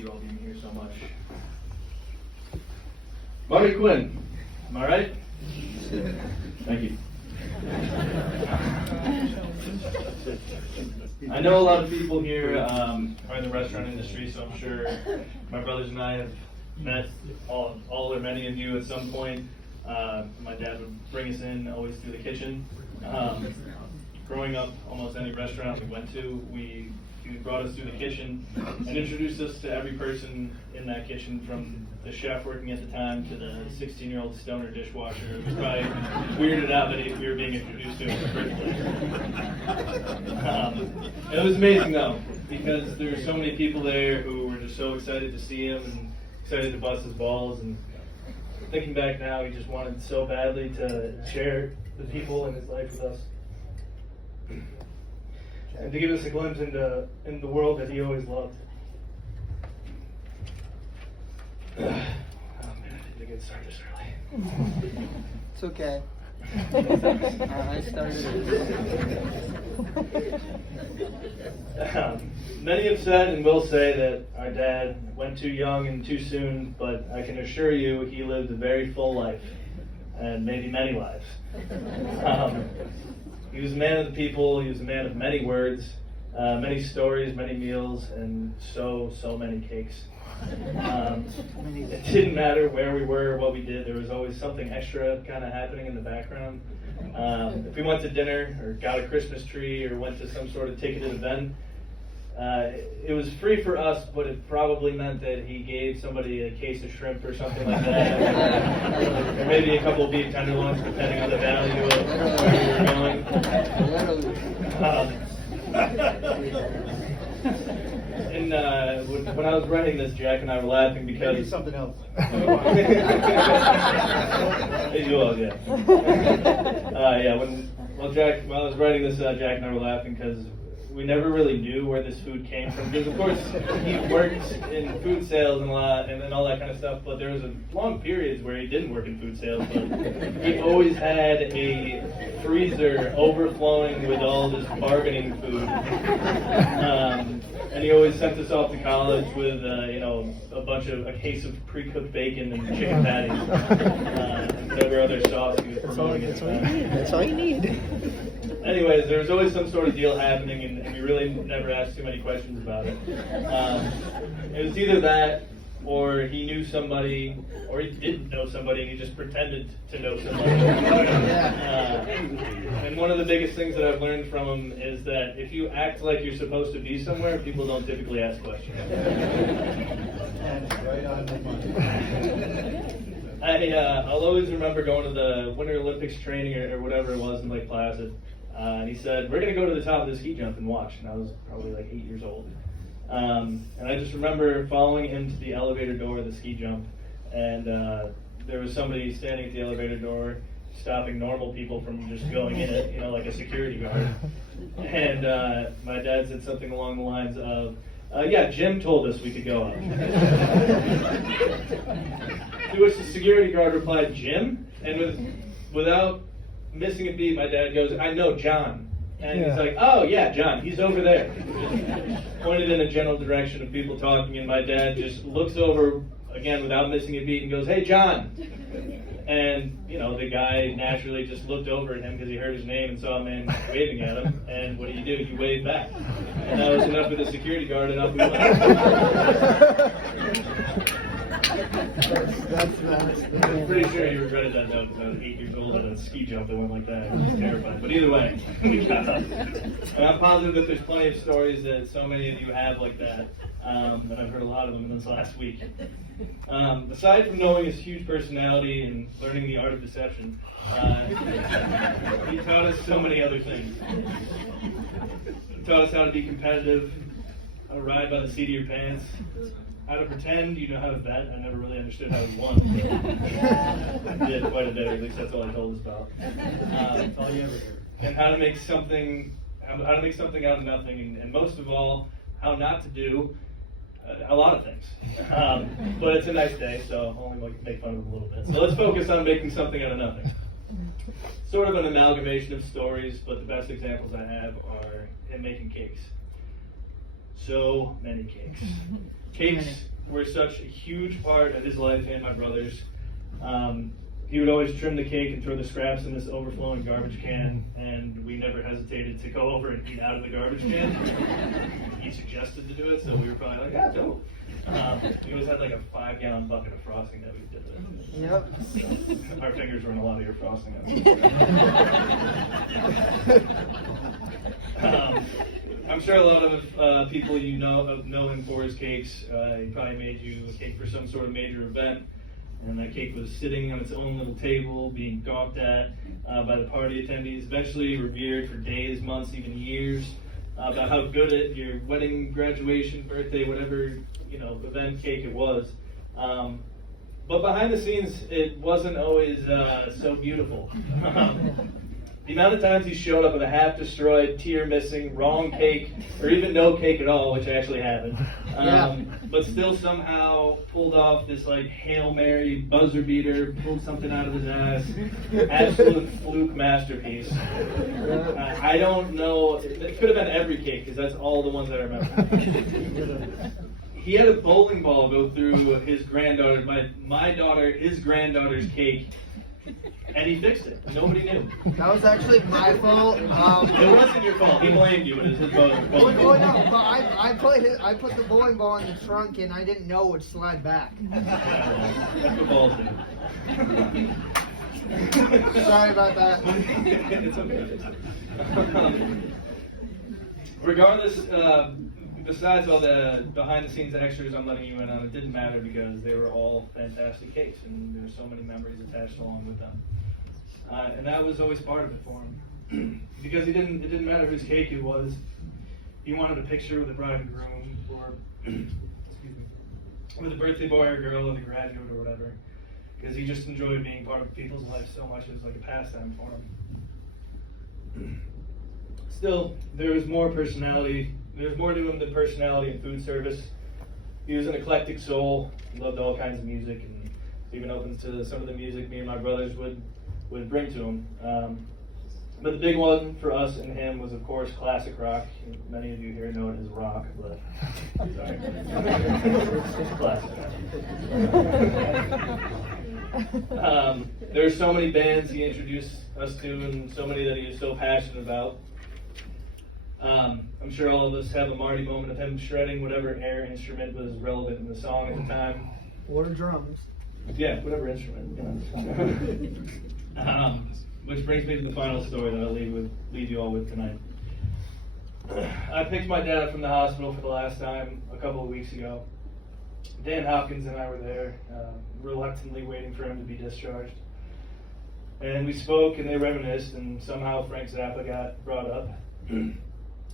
appreciate you all being here so much. Marty Quinn, am I right? Thank you. I know a lot of people here are in the restaurant industry, so I'm sure my brothers and I have met all or many of you at some point. My dad would bring us in always through the kitchen. Growing up, almost any restaurant we went to, he brought us through the kitchen and introduced us to every person in that kitchen, from the chef working at the time to the 16-year-old stoner dishwasher. It was probably weirded out that we were being introduced to him in the first place. It was amazing though, because there were so many people there who were just so excited to see him and excited to bust his balls. And thinking back now, he just wanted so badly to share the people in his life with us, and to give us a glimpse into the world that he always loved. Oh man, I didn't get started this early. It's okay. I started it. Many have said and will say that our dad went too young and too soon, but I can assure you he lived a very full life, and maybe many lives. He was a man of the people. He was a man of many words, many stories, many meals, and so many cakes. It didn't matter where we were or what we did. There was always something extra kind of happening in the background. If we went to dinner or got a Christmas tree or went to some sort of ticketed event, it was free for us, but it probably meant that he gave somebody a case of shrimp or something like that, or maybe a couple of beef tenderloins, depending on the value of where we were going. And when I was writing this, Jack and I were laughing because Maybe something else. Maybe well, yeah. Yeah. While I was writing this, Jack and I were laughing because we never really knew where this food came from. Because of course he worked in food sales and all that kind of stuff. But there was a long periods where he didn't work in food sales. But he always had a freezer overflowing with all this bargaining food. And he always sent us off to college with, a case of pre-cooked bacon and chicken patties, and whatever other sauce he was promoting at the time. That's all you need. Anyways, there was always some sort of deal happening, and we really never asked too many questions about it. It was either that, or he knew somebody, or he didn't know somebody, and he just pretended to know somebody. And one of the biggest things that I've learned from him is that if you act like you're supposed to be somewhere, people don't typically ask questions. Right on the money. I'll always remember going to the Winter Olympics training or whatever it was in Lake Placid. And he said, "We're going to go to the top of the ski jump and watch." And I was probably like 8 years old. And I just remember following him to the elevator door of the ski jump. And there was somebody standing at the elevator door stopping normal people from just going in it, like a security guard. And my dad said something along the lines of, "Yeah, Jim told us we could go up." To which the security guard replied, "Jim?" And without missing a beat, my dad goes, "I know John." And he's like, "Oh yeah, John, he's over there." Pointed in a general direction of people talking, and my dad just looks over, again without missing a beat, and goes, "Hey John." And the guy naturally just looked over at him because he heard his name and saw a man waving at him. And what do? You wave back. And that was enough for the security guard, and up we went. I'm pretty sure he regretted that though, because I was 8 years old at a ski jump that went like that. It was terrifying. But either way, we got up. And I'm positive that there's plenty of stories that so many of you have like that. And I've heard a lot of them in this last week. Aside from knowing his huge personality and learning the art of deception, he taught us so many other things. He taught us how to be competitive, how to ride by the seat of your pants, how to pretend you know how to bet. I never really understood how he won, but I did quite a bit, or at least that's all he told us about. That's all you ever heard. And how to make something out of nothing, and most of all, how not to do a lot of things. But it's a nice day, so I'll only make fun of him a little bit. So let's focus on making something out of nothing. Sort of an amalgamation of stories, but the best examples I have are him making cakes. So many cakes. were such a huge part of his life and my brother's. He would always trim the cake and throw the scraps in this overflowing garbage can, and we never hesitated to go over and eat out of the garbage can. He suggested to do it, so we were probably like, yeah, do it. We always had like a 5-gallon bucket of frosting that we did with. Yep. So our fingers were in a lot of your frosting. I'm sure a lot of people you know him for his cakes. He probably made you a cake for some sort of major event. And that cake was sitting on its own little table, being gawked at by the party attendees, eventually revered for days, months, even years, about how good at your wedding, graduation, birthday, whatever event cake it was. But behind the scenes, it wasn't always so beautiful. The amount of times he showed up with a half-destroyed, tear-missing, wrong cake, or even no cake at all, which I actually haven't, but still somehow pulled off this like Hail Mary buzzer beater, pulled something out of his ass, absolute fluke masterpiece. I don't know, it could have been every cake, because that's all the ones I remember. He had a bowling ball go through his granddaughter, my daughter, his granddaughter's cake. And he fixed it. Nobody knew. That was actually my fault. It wasn't your fault. He blamed you. It was his fault. Oh no, but I put the bowling ball in the trunk and I didn't know it would slide back. That's what balls do. Sorry about that. It's okay. Regardless, besides all the behind-the-scenes extras I'm letting you in on, it didn't matter because they were all fantastic cakes, and there's so many memories attached along with them. And that was always part of it for him, because it didn't matter whose cake it was. He wanted a picture with the bride and groom, or excuse me, with a birthday boy or girl, or the graduate or whatever, because he just enjoyed being part of people's lives so much. It was like a pastime for him. Still, there was more personality. There's more to him than personality and food service. He was an eclectic soul. He loved all kinds of music, and even open to some of the music me and my brothers would bring to him. But the big one for us and him was, of course, classic rock. Many of you here know it as rock, but sorry. It's classic. There are so many bands he introduced us to, and so many that he is so passionate about. I'm sure all of us have a Marty moment of him shredding whatever air instrument was relevant in the song at the time. Or drums. Yeah, whatever instrument, which brings me to the final story that I'll leave you all with tonight. I picked my dad up from the hospital for the last time a couple of weeks ago. Dan Hopkins and I were there, reluctantly waiting for him to be discharged. And we spoke and they reminisced, and somehow Frank Zappa got brought up. And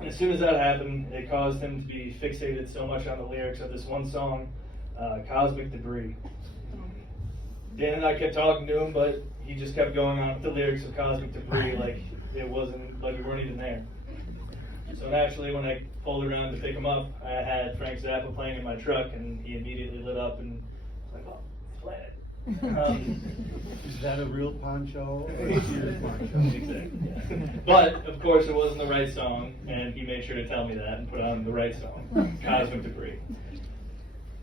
as soon as that happened, it caused him to be fixated so much on the lyrics of this one song, Cosmic Debris. Dan and I kept talking to him, but he just kept going on with the lyrics of Cosmic Debris like it wasn't, like we weren't even there. So naturally, when I pulled around to pick him up, I had Frank Zappa playing in my truck, and he immediately lit up and was like, oh, play it. Is that a real poncho? Exactly. But, of course, it wasn't the right song, and he made sure to tell me that and put on the right song, Cosmic Debris.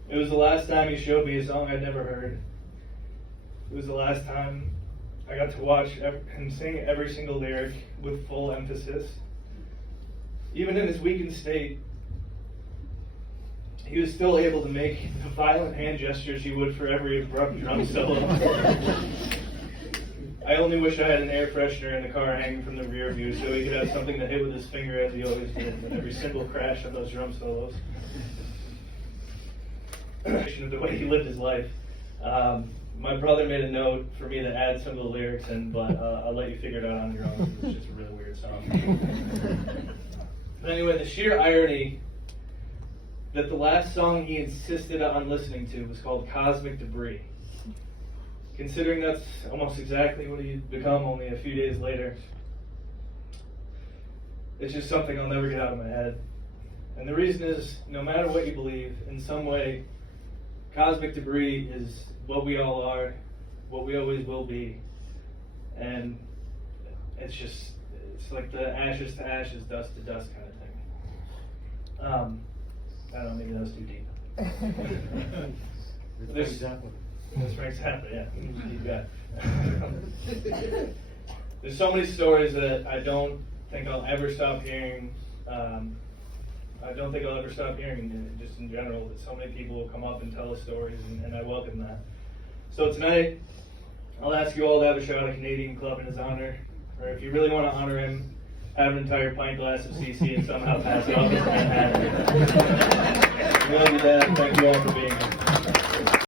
It was the last time he showed me a song I'd never heard. It was the last time I got to watch him sing every single lyric with full emphasis. Even in his weakened state, he was still able to make the violent hand gestures he would for every abrupt drum solo. I only wish I had an air freshener in the car hanging from the rear view so he could have something to hit with his finger as he always did with every single crash of those drum solos. The way he lived his life. My brother made a note for me to add some of the lyrics in, but I'll let you figure it out on your own. It's just a really weird song. But anyway, the sheer irony that the last song he insisted on listening to was called Cosmic Debris. Considering that's almost exactly what he'd become only a few days later. It's just something I'll never get out of my head. And the reason is, no matter what you believe, in some way, cosmic debris is what we all are, what we always will be. And it's like the ashes to ashes, dust to dust kind of thing. I don't know, maybe that was too deep. This- Exactly. That's Frank Zappa, yeah. You bet. There's so many stories that I don't think I'll ever stop hearing. I don't think I'll ever stop hearing, just in general, that so many people will come up and tell us stories, and I welcome that. So tonight, I'll ask you all to have a shot at Canadian Club in his honor, or if you really want to honor him, have an entire pint glass of CC and somehow pass it off as Manhattan. We love you, Dad. Thank you all for being here.